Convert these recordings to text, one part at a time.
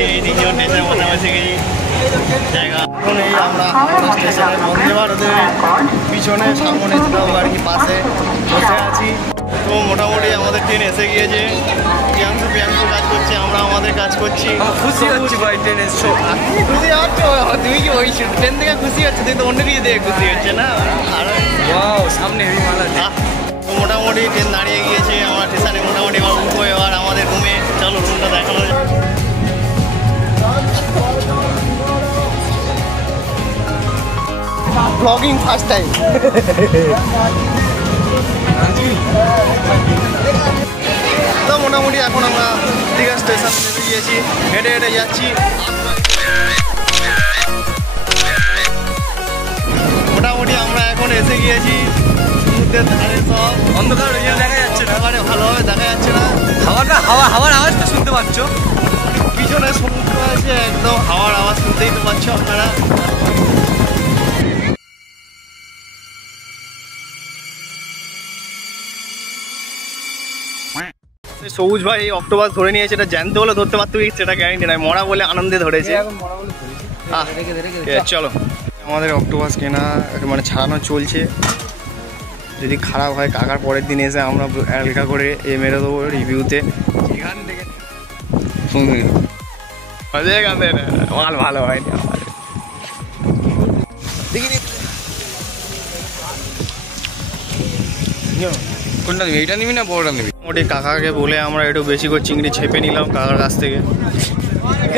এই তিনজন স্টেশনের মাঝামাঝি গেছি জায়গা। এখন এই আমরা হাওড়া স্টেশনে বন্দে ভারতের পিছনে সামনে আর কি পাশে বসে আছি। তো মোটামুটি আমাদের ট্রেন এসে গিয়েছে। প্রিয়াংশু কাজ করছে, আমরা আমাদের কাজ করছি। খুশি হচ্ছি ভাই ট্রেন এসছো। খুশি হচ্ছ? তুমি কি ওই ট্রেন থেকে খুশি হচ্ছে? তুই তো অন্য দিকে দেখে খুশি হচ্ছে না? আর সামনে হেভি মাল আছে। তো মোটামুটি ট্রেন দাঁড়িয়ে গিয়েছে, আমরা স্টেশনে মোটামুটি এবার উঠবো এবার আমাদের রুমে। চলো রুমটা দেখানো যায়। Blogging first time. তো মোটামুটি এখন আমরা দীঘা স্টেশন নেমে গিয়েছি, হেঁটে হেঁটে যাচ্ছি। মোটামুটি আমরা এখন এসে গিয়েছি সমুদ্রের ধারে। সব অন্ধকার দেখা যাচ্ছে না, এবারে ভালোভাবে দেখা যাচ্ছে না। হাওয়ার আওয়াজটা শুনতে পাচ্ছ? পিছনে সমুদ্র আছে, একদম হাওয়ার আওয়াজ শুনতেই তো পাচ্ছ আপনারা। সবুজ ভাই এই অক্টোপাস ধরে নিয়েছে, এটা জ্যান্ত বলে ধরতে পারতো সেটা গ্যারান্টি নাই, মরা বলে আনন্দে ধরেছে। চলো আমাদের অক্টোপাস কেনা মানে ছাড়ানো চলছে। যদি খারাপ হয় কাকার পরের দিন এসে আমরা হালকা করে মেরে দেবো রিভিউতে। এখান থেকে মাল ভালো হয়নি আমার। দেখিনি কোনটা নিবি? এইটা নিবি না বড়টা নিবি? মোটামুটি কাকাকে বলে আমরা একটু বেশি করে চিংড়ি ছেপে নিলাম কাকার কাছ থেকে।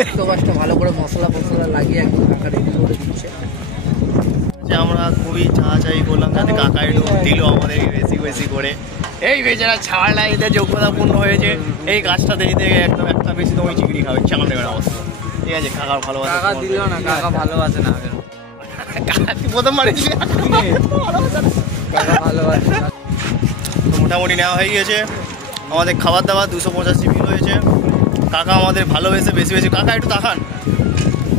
অক্টোপাসটা ভালো করে মশলা লাগিয়ে একদম কাকা রেডি করে দিচ্ছে। আমরা খুবই চাই করলাম যাতে কাকা একটু দিল আমাদেরকে বেশি বেশি করে। এই বেচারা ছাড়লা এদের যোগ্যতা পূর্ণ হয়েছে, এই গাছটাতে দিতে একদম একটা বেশি তো ওই চিংড়ি খাবে চাঙা নেবেন অবস্থা। ঠিক আছে কাকার ভালোবাসা। কাকা দিল না, কাকা ভালোবাসে না। কাকা প্রথমবার কাকা ভালোবাসে। মোটামুটি নেওয়া হয়ে গিয়েছে আমাদের খাবার দাবার। 285 বিল হয়েছে। কাকা আমাদের ভালোবেসে বেশি বেশি। কাকা একটু তাকান,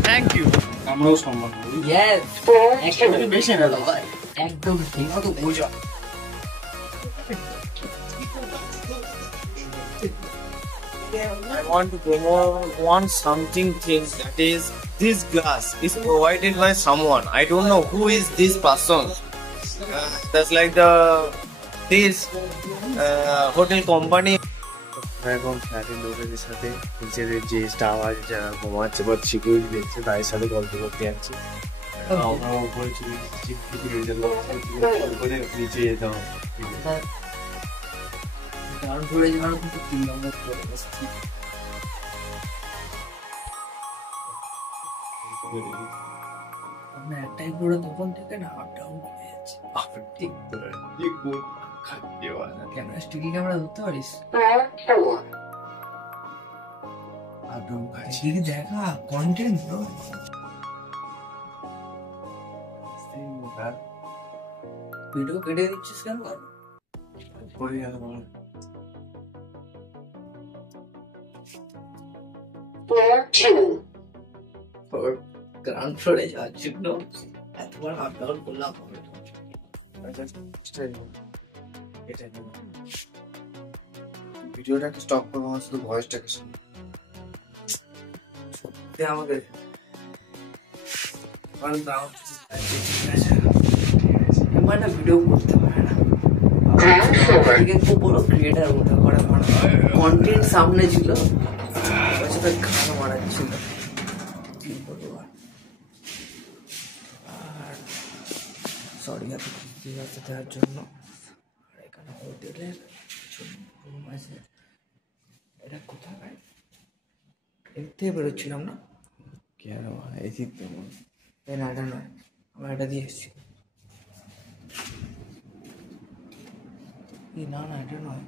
থ্যাংক ইউ। আমরাও সম্মান করি। বেশি না দাদা, একদম ঠিক মতো বোঝা। I want to want something things that is this glass is provided by someone. I don't know who is this person. That's like this hotel company. এখন ফ্ল্যাটের লোকেদের সাথে নিজেদের যে স্টাফ আছে যারা ঘুমাচ্ছে বা সিকিউরিটি দেখছে তাদের সাথে গল্প করতে যাচ্ছি। আমরা উপরে চলে নিচে যেতে হবে। গ্রাউন্ড ফ্লোরে যাওয়ার কিন্তু 3 নম্বর ফ্লোরে বসছি। আমরা একটাই ফ্লোরে তখন থেকে না আপ ডাউন করে যাচ্ছি। ক্যামেরা স্টিল ক্যামেরা ধরতে পারিস? আপ ডাউন করছি দেখা কন্টেন্ট ব্রো। ভিডিও কেটে দিচ্ছিস কেন? গ্রাউন্ড ফ্লোরে যাওয়ার জন্য এতবার আপ ডাউন করলাম। ভিডিওটাকে স্টপ করবো, আমার শুধু ভয়েসটাকে শুনি। আমাকে ভিডিও করতে পারে না, খুব বড় ক্রিয়েটার মতো করে কন্টেন্ট সামনে ছিল, গান মারাচ্ছিল। আর সরি এত কিছু দেওয়ার জন্য। আর এখানে হোটেলের রুম আছে। এটা কোথায়? এর থেকে বেরোচ্ছিলাম না কেন এসি তো না, এটা নয়, আমরা এটা দিয়ে এসেছি। না এটা নয়।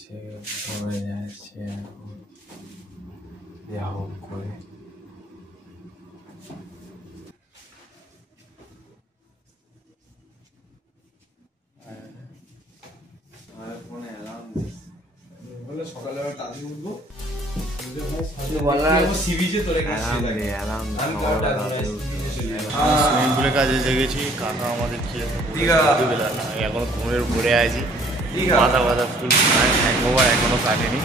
সে সরে যাচ্ছে এখন যা হোক করে। সকালে তাড়াতাড়ি উঠবো সুইমিং পুলের কাজে জেগেছি, কাকা আমাদের খেয়ে এখন ঘুমের উপরে আছি, মাথা ব্যথা ফুল এখনো কাটেনি।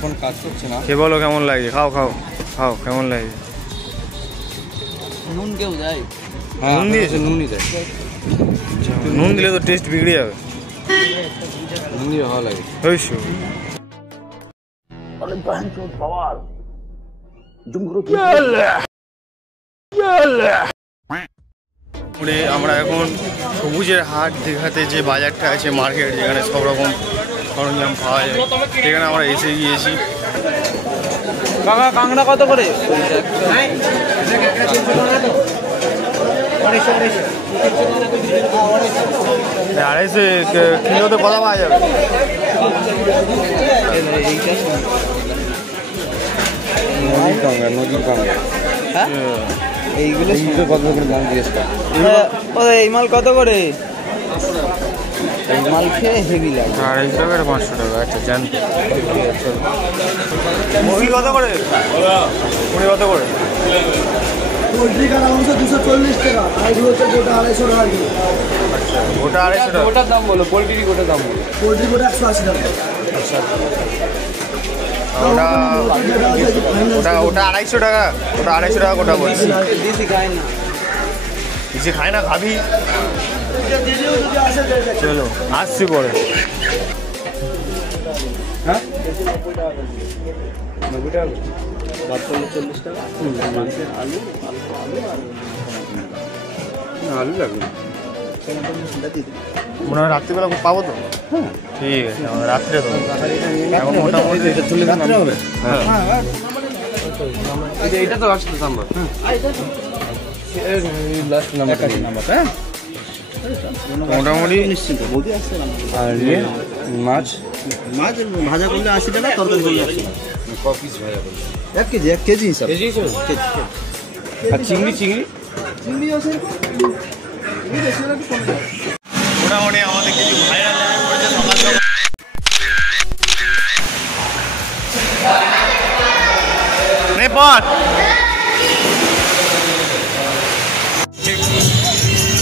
কোন কাজ করছে না। সে বলো কেমন লাগছে? খাও খাও খাও, কেমন লাগছে? নুন কেউ যায়? নুন দিয়েছে? নুনই দেয়, নুন দিলে তো টেস্ট বিগড়ে যাবে। নুন দিয়ে ভালো লাগে। আমরা এখন সবুজের হাট দীঘাতে যে বাজারটা আছে, মার্কেট, যেখানে সব রকম সরঞ্জাম পাওয়া যায়, সেখানে আমরা এসে গিয়েছি। কাকা কাঁকড়া কত করে? আড়াইশো কিলোতে কত পাওয়া যাবে? নদীর কাঁকড়া এইগুলো কত করে দাম জিজ্ঞেস কর। এই মাল কত করে? এই মাল খেয়ে হেভি লাগে। 250 টাকা 500 টাকা। আচ্ছা জান। মুরগি কত করে? মুরগি কত করে? পোলট্রি কাটা মাংস 240 টাকা, আর হচ্ছে গোটা 250 টাকা। আচ্ছা গোটা 250 টাকা। গোটার দাম বলো, পোলট্রির গোটার দাম বলো। পোলট্রি গোটা 180 টাকা। আচ্ছা ওটা 250 টাকা। ওটা 250 টাকা গোটা বলছি। বেশি খায় না। বেশি খায় না, খাবি? চলো আসছি পরে। হ্যাঁ আলু লাগবে। মনে হয় রাত্রিবেলা পাবো তো? ঠিক আছে, আমরা রাত্রে তো এখন মোটামুটি হবে। হ্যাঁ এটা তো লাস্ট নাম্বার। Last number. হ্যাঁ মোটামুটি নিশ্চিন্ত বৌদি আসছে না। আর মাছ মাছ ভাজা করলে 80 টাকা, তরকারি করলে 100 টাকা। ক পিস ভাজা করবে? 1 কেজি, 1 কেজি হিসাব। কেজি হিসেবে? আর চিংড়ি চিংড়ি চিংড়ি আছে এরকম? চিংড়ি বেশি হলে একটু কমে যাবে। মোটামুটি আমাদের কিছু ভাইরাল লেগে পড়েছে সকাল সকাল। নেপাল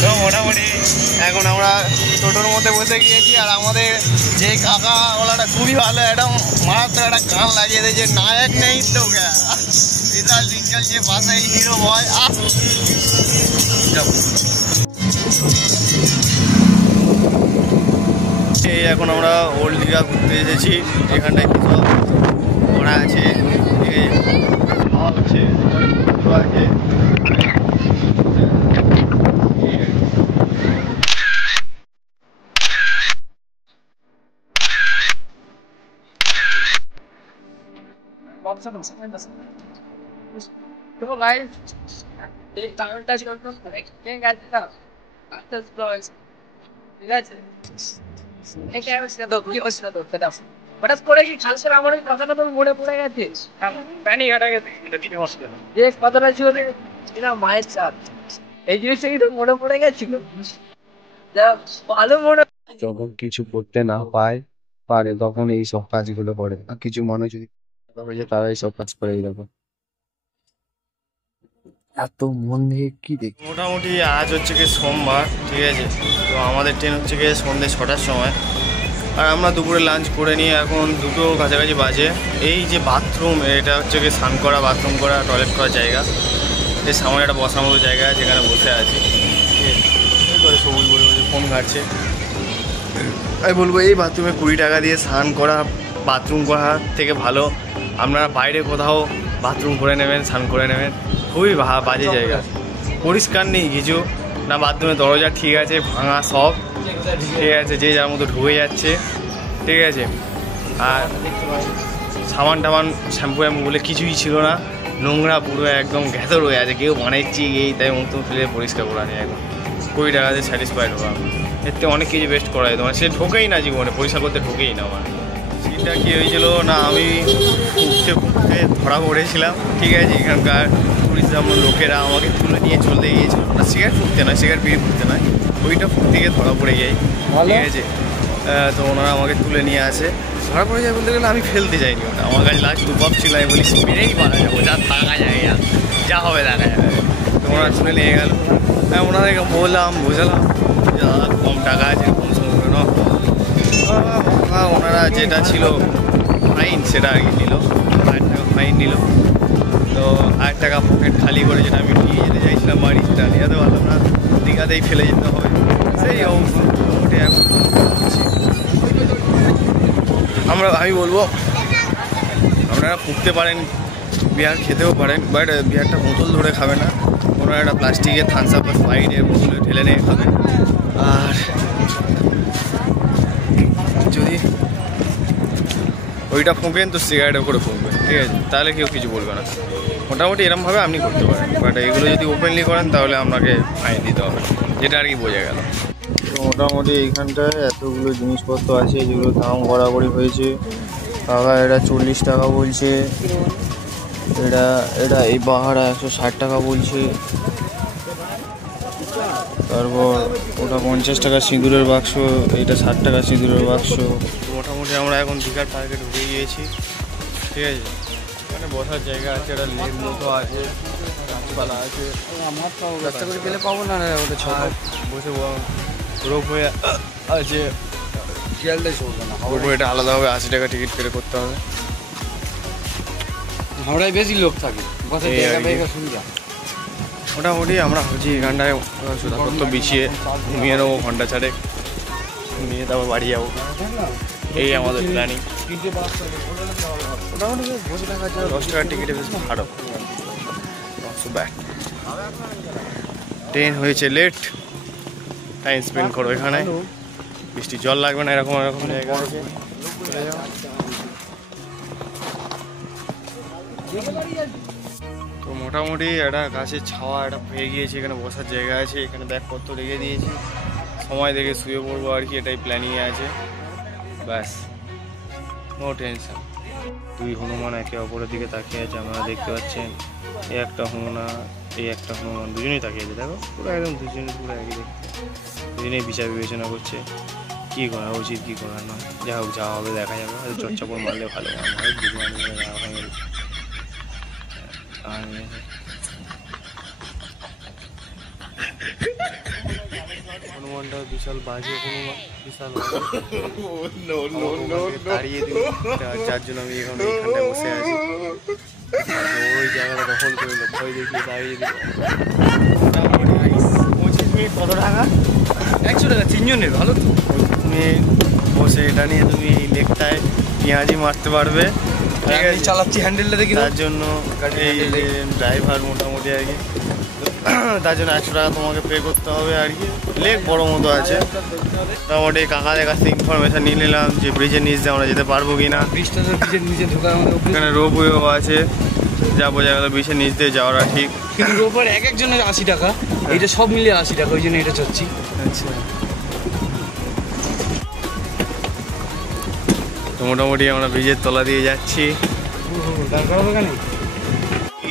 তো মোটামুটি এখন আমরা টোটোর মধ্যে বসে গিয়েছি, আর আমাদের যে কাকা ওলাটা খুবই ভালো, একটা মারাত্মক একটা গান লাগিয়ে দিয়েছে, নায়ক নেই তো বিশাল দিন চলছে পাশে হিরো বয়। এই এখন আমরা ওল্ড দীঘা ঘুরতে এসেছি, এখানটায় কিছু ঘোড়া আছে, হচ্ছে আছে। হঠাৎ করে কি খালসার আমার ওই কথাটা তো মনে পড়ে গেছে, প্যানি ঘাটা গেছে যে কথাটা ছিল না মায়ের চাপ, এই জিনিসটা কিন্তু মনে পড়ে গেছিল। ভালো মনে যখন কিছু করতে না পারে তখন এই সব কাজগুলো করে, আর কিছু মানুষ যদি তারা এই সব কাজ করে। এইরকম এত মন দিয়ে কি দেখি। মোটামুটি আজ হচ্ছে কি সোমবার, ঠিক আছে, তো আমাদের ট্রেন হচ্ছে কি সন্ধ্যে 6টার সময়, আর আমরা দুপুরে লাঞ্চ করে নিয়ে এখন 2টো কাছাকাছি বাজে। এই যে বাথরুম, এটা হচ্ছে কি স্নান করা, বাথরুম করা, টয়লেট করার জায়গা, এর সামনে একটা বসার মতো জায়গা যেখানে বসে আছি, ঠিক আছে। সবুজ বলে ফোন ঘাটছে। আমি বলবো এই বাথরুমে 20 টাকা দিয়ে স্নান করা, বাথরুম করা থেকে ভালো আপনারা বাইরে কোথাও বাথরুম করে নেবেন, স্নান করে নেবেন। খুবই বাজে জায়গা, পরিষ্কার নেই কিছু না, বাথরুমের দরজা ঠিক আছে ভাঙা সব, ঠিক আছে, যে যার মতো ঢুকে যাচ্ছে, ঠিক আছে। আর সাবান টাবান শ্যাম্পু শ্যাম্পু বলে কিছুই ছিল না, নোংরা পুরো একদম ঘেঁতর হয়ে আছে। কেউ বানাচ্ছি এই তাই মতো ফেলে পরিষ্কার করা নেই এখন। 20 টাকাতে স্যাটিসফাইড হবো আমি, এর থেকে অনেক কিছু বেস্ট করা যেত। মানে সে ঢোকেই না জীবনে, পরিষ্কার করতে ঢোকেই না আমার। সেটা কী হয়েছিল না, আমি ফুটতে ফুটতে ধরা পড়েছিলাম, ঠিক আছে। এখানকার টুরিস্ট লোকেরা আমাকে তুলে নিয়ে চলে গিয়েছিল, না সিগারেট ফুটতে নয়, সিগারেট বিড়ি ফুটতে নয়, ওইটা ফুটতে গিয়ে ধরা পড়ে যাই, ঠিক আছে। তো ওনারা আমাকে তুলে নিয়ে আসে, ধরা পড়ে যায় বলতে গেলে আমি ফেলতে যাইনি ওটা, আমার কাছে লাস্ট দুপাপ ছিল। আমি বলি স্পিডেই মারা যাবো, যা থাকা যায় যা হবে দেখা যাবে। তো ওনারা তুলে নিয়ে গেল, হ্যাঁ ওনাদেরকে বললাম বোঝালাম দাদা কম টাকা আছে কম সময় না। ওনারা যেটা ছিল ফাইন সেটা আর কি নিল, 1,000 টাকা ফাইন নিল। তো 1,000 টাকা পকেট খালি করে যেটা আমি নিয়ে যেতে চাইছিলাম বাড়ি, সেটা নিয়ে যেতে পারলাম না, দীঘাতেই ফেলে যেতে হবে সেই অবস্থা। মোটামুটি এখন আমি বলবো আপনারা ফুটতে পারেন, বিয়ার খেতেও পারেন, বাট বিয়ারটা বোতল ধরে খাবে না, কোনো একটা প্লাস্টিকের থামস আপ বা স্প্রাইটের বোতলে ঢেলে নিয়ে খাবেন। আর যদি ওইটা ফুঁকেন তো সিগারেটের করে ফুঁকবেন, ঠিক আছে, তাহলে কেউ কিছু বলবে না। মোটামুটি এরমভাবে আপনি করতে পারেন, বাট এগুলো যদি ওপেনলি করেন তাহলে আপনাকে ফাইন দিতে হবে, যেটা আর কি বোঝা গেল। তো মোটামুটি এইখানটায় এতগুলো জিনিসপত্র আছে যেগুলো দাম গড়াগড়ি হয়েছে। কাকা এটা 40 টাকা বলছে, এটা এই বাহারা 160 টাকা বলছে, তারপর ওটা 50 টাকা সিঁদুরের বাক্স, এইটা 60 টাকা সিঁদুরের বাক্স। মোটামুটি আমরা এখন দীঘার পার্কে ঢুকে গিয়েছি, ঠিক আছে। এখানে বসার জায়গা আছে, একটা লেক মতো আছে, গাছপালা আছে, রাস্তা করে গেলে পাবো না ওটা ছয় বসে রোপ হয়ে আছে, শিয়ালদায় চলবে না, এটা আলাদাভাবে 80 টাকা টিকিট কেটে করতে হবে। হাওড়ায় বেশি লোক থাকে, সুবিধা। মোটামুটি আমরা ভাবছি এখানটায় সুধাপত্র বিছিয়ে ঘুমিয়ে নেবো ঘন্টা ছাড়ে, ঘুমিয়ে তারপর বাড়ি যাবো, এই আমাদের প্ল্যানিং। মোটামুটি বসে থাকা যায়, 10 টাকার টিকিটে বেশ ভালো, ট্রেন হয়েছে লেট, টাইম স্পেন্ড করো এখানে, বৃষ্টি জল লাগবে না, এরকম এরকম জায়গা আছে। তো মোটামুটি একটা গাছের ছাওয়া একটা পেয়ে গিয়েছি, এখানে বসার জায়গা আছে, এখানে ব্যাগপত্র রেখে দিয়েছি, সময় দেখে শুয়ে পড়বো আর কি, এটাই প্ল্যানিংয়ে আছে, ব্যাস নো টেনশন। 2 হনুমান একে অপরের দিকে তাকিয়ে আছে, আপনারা দেখতে পাচ্ছেন, এই একটা হনুমান, এই একটা হনুমান, দুজনেই তাকিয়ে আছে, দেখো পুরো একদম দুজনে পুরো একই দেখতে, দুজনেই বিচার বিবেচনা করছে কী করা উচিত কী করার নয়। যা হোক যা হবে দেখা যাবে, হয়তো চচ্চাপড় মারলে ভালো হয়, হনুমানটা বিশাল বাজে হনুমান, বিশাল দাঁড়িয়ে দিল, যার জন্য আমি এখন এইখানটায় বসে আছি, ওই জায়গাটা দখল করলো, ভয় দেখিয়ে দাঁড়িয়ে দিল। 25 মিনিট কত টাকা? 100 টাকা 3 জনের, ভালো তো। তুমি বসে এটা নিয়ে তুমি এই লেকটায় পেঁয়াজি মারতে পারবে, ঠিক আছে, চালাচ্ছি হ্যান্ডেলটা দেখি, তার জন্য এই ড্রাইভার মোটামুটি আর কি, তার জন্য 100 টাকা তোমাকে পে করতে হবে আর কি। লেক বড় মতো আছে, মোটামুটি কাকাদের কাছ থেকে ইনফরমেশন নিয়ে নিলাম যে ব্রিজের নিচ দিয়ে আমরা যেতে পারবো কিনা। ব্রিজের নিচে ঢোকা, এখানে রোপওয়েও আছে, যা বোঝা গেল ব্রিজের নিচ দিয়ে যাওয়াটা ঠিক, কিন্তু রোপওয়ে এক একজনের 80 টাকা, এইটা সব মিলিয়ে 80 টাকা, ওই জন্য এটা চাচ্ছি। আচ্ছা, তো মোটামুটি আমরা ব্রিজের তলা দিয়ে যাচ্ছি।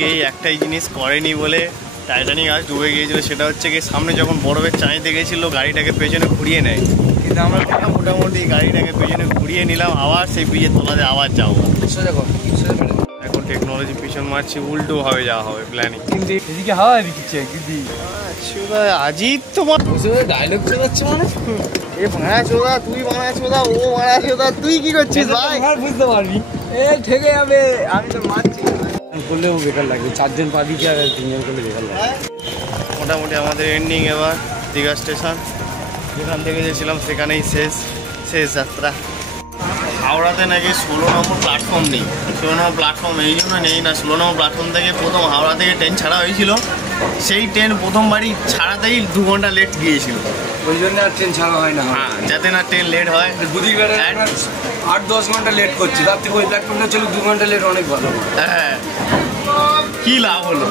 এই একটাই জিনিস করেনি বলে টাইটানিক আজ ডুবে গিয়েছিল, সেটা হচ্ছে কি সামনে যখন বরফের চাঁইতে গেছিলো গাড়িটাকে পেছনে ঘুরিয়ে নেয়, কিন্তু আমরা মোটামুটি গাড়িটাকে পেছনে ঘুরিয়ে নিলাম, আবার সেই ব্রিজের তলাতে আবার যাবো। এখন টেকনোলজি পিছন মারছি, উল্টো ভাবে যাওয়া হবে প্ল্যানিং, কিন্তু এদিকে হাওয়া দিচ্ছে দিদি, আজিব তোমার ডায়লগ চালাচ্ছে মানে, এ ভাড়া চোদা, তুই ভাড়া চোদা, ও ভাড়া চোদা, তুই কি করছিস ভাই? বুঝতে পারবি, এই ঠেকে যাবে, আমি তো মারছি করলেও বেকার লাগবে, 4 জন পা দিকে আর 3 জন করলে বেকার লাগবে। মোটামুটি আমাদের এন্ডিং এবার দীঘা স্টেশন, যেখান থেকে গেছিলাম সেখানেই শেষ যাত্রা। হাওড়াতে নাকি 16 নম্বর প্ল্যাটফর্ম নেই, 16 নম্বর প্ল্যাটফর্ম এই জন্য নেই না, 16 নম্বর প্ল্যাটফর্ম থেকে প্রথম হাওড়া থেকে ট্রেন ছাড়া হয়েছিল, সেই ট্রেন প্রথমবারই ছাড়াতেই 2 ঘন্টা লেট গিয়েছিল, ওই জন্য আর ট্রেন ছাড়া হয় না। হ্যাঁ, যাতে না ট্রেন লেট হয়। বুধবার 8-10 ঘন্টা লেট করছে, তার থেকে ওই প্ল্যাটফর্মটা চলে 2 ঘন্টা লেট অনেক ভালো। হ্যাঁ, কি লাভ হলো?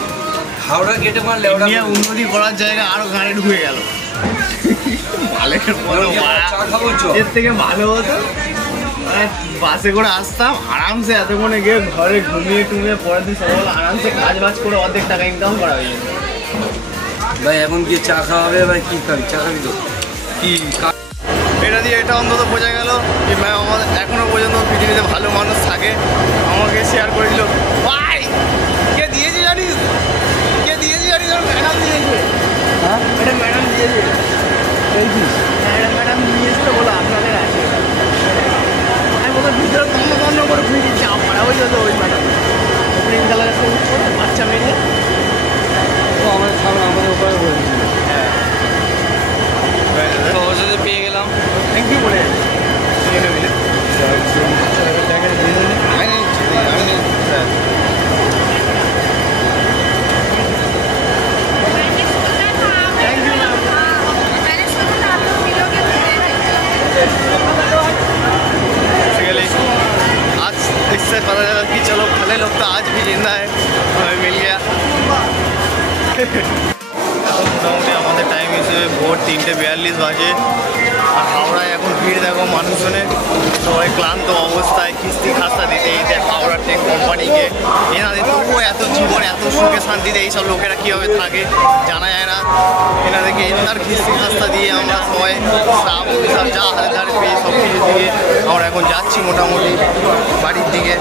হাওড়া গেটে মারলে ইন্ডিয়া উন্নতি করার জায়গা আরো গাড়ি ঢুকে গেল। চা খাবো চ। এর থেকে ভালো হতো মানে বাসে করে আসতাম আরামসে, এতক্ষণে গিয়ে ঘরে ঘুমিয়ে টুমিয়ে পরের দিন সকালে আরামসে কাজ বাজ করে অর্ধেক টাকা ইনকাম করা হয়ে যেত। ভাই এখন কি চা খাওয়া হবে? ভাই কি খাবি? চা খাবি তো? কি এটা দিয়ে এটা অন্তত বোঝা গেল যে ম্যাম আমাদের এখনো পর্যন্ত পৃথিবীতে ভালো মানুষ থাকে। আমাকে শেয়ার করে দিল, ভাই কে দিয়েছে জানিস, কে দিয়েছে জানিস? ম্যাডাম দিয়েছে। হ্যাঁ, এটা ম্যাডাম দিয়েছে। হ্যাঁ, এটা ম্যাডাম দিয়েছিল বলো আপনাদের আছে। আমি বলতে ভিতরে তন্ন করে ঘুরে দিচ্ছি আমরা, ওই হলো ওই ম্যাডাম গ্রিন কালারের বাচ্চা মেয়ে। তো আমাদের সামনে আমাদের উপরে বলেছিল। হ্যাঁ, তো ওর সাথে পেয়ে গেলাম। থ্যাংক ইউ বলে মিলে आज इससे पता चला कि चलो भले लोग तो आज भी जिंदा है, हमें मिल गया। মোটামুটি আমাদের টাইম হিসেবে ভোর 3:42 বাজে। আর হাওড়ায় এখন ভিড় দেখো মানুষজনের, সবাই ক্লান্ত অবস্থায় কিস্তি খাস্তা দিতে দিতে হাওড়া ট্রেন কোম্পানিকে। এনাদের তবুও এত জীবন এত সুখে শান্তিতে এইসব লোকেরা কীভাবে থাকে জানা যায় না। এনাদেরকে এনার কিস্তি খাস্তা দিয়ে আমরা সবাই স্টাফ অফিসার যা হাতে ধারে পেয়ে সব কিছু দিয়ে আমরা এখন যাচ্ছি মোটামুটি বাড়ির দিকে।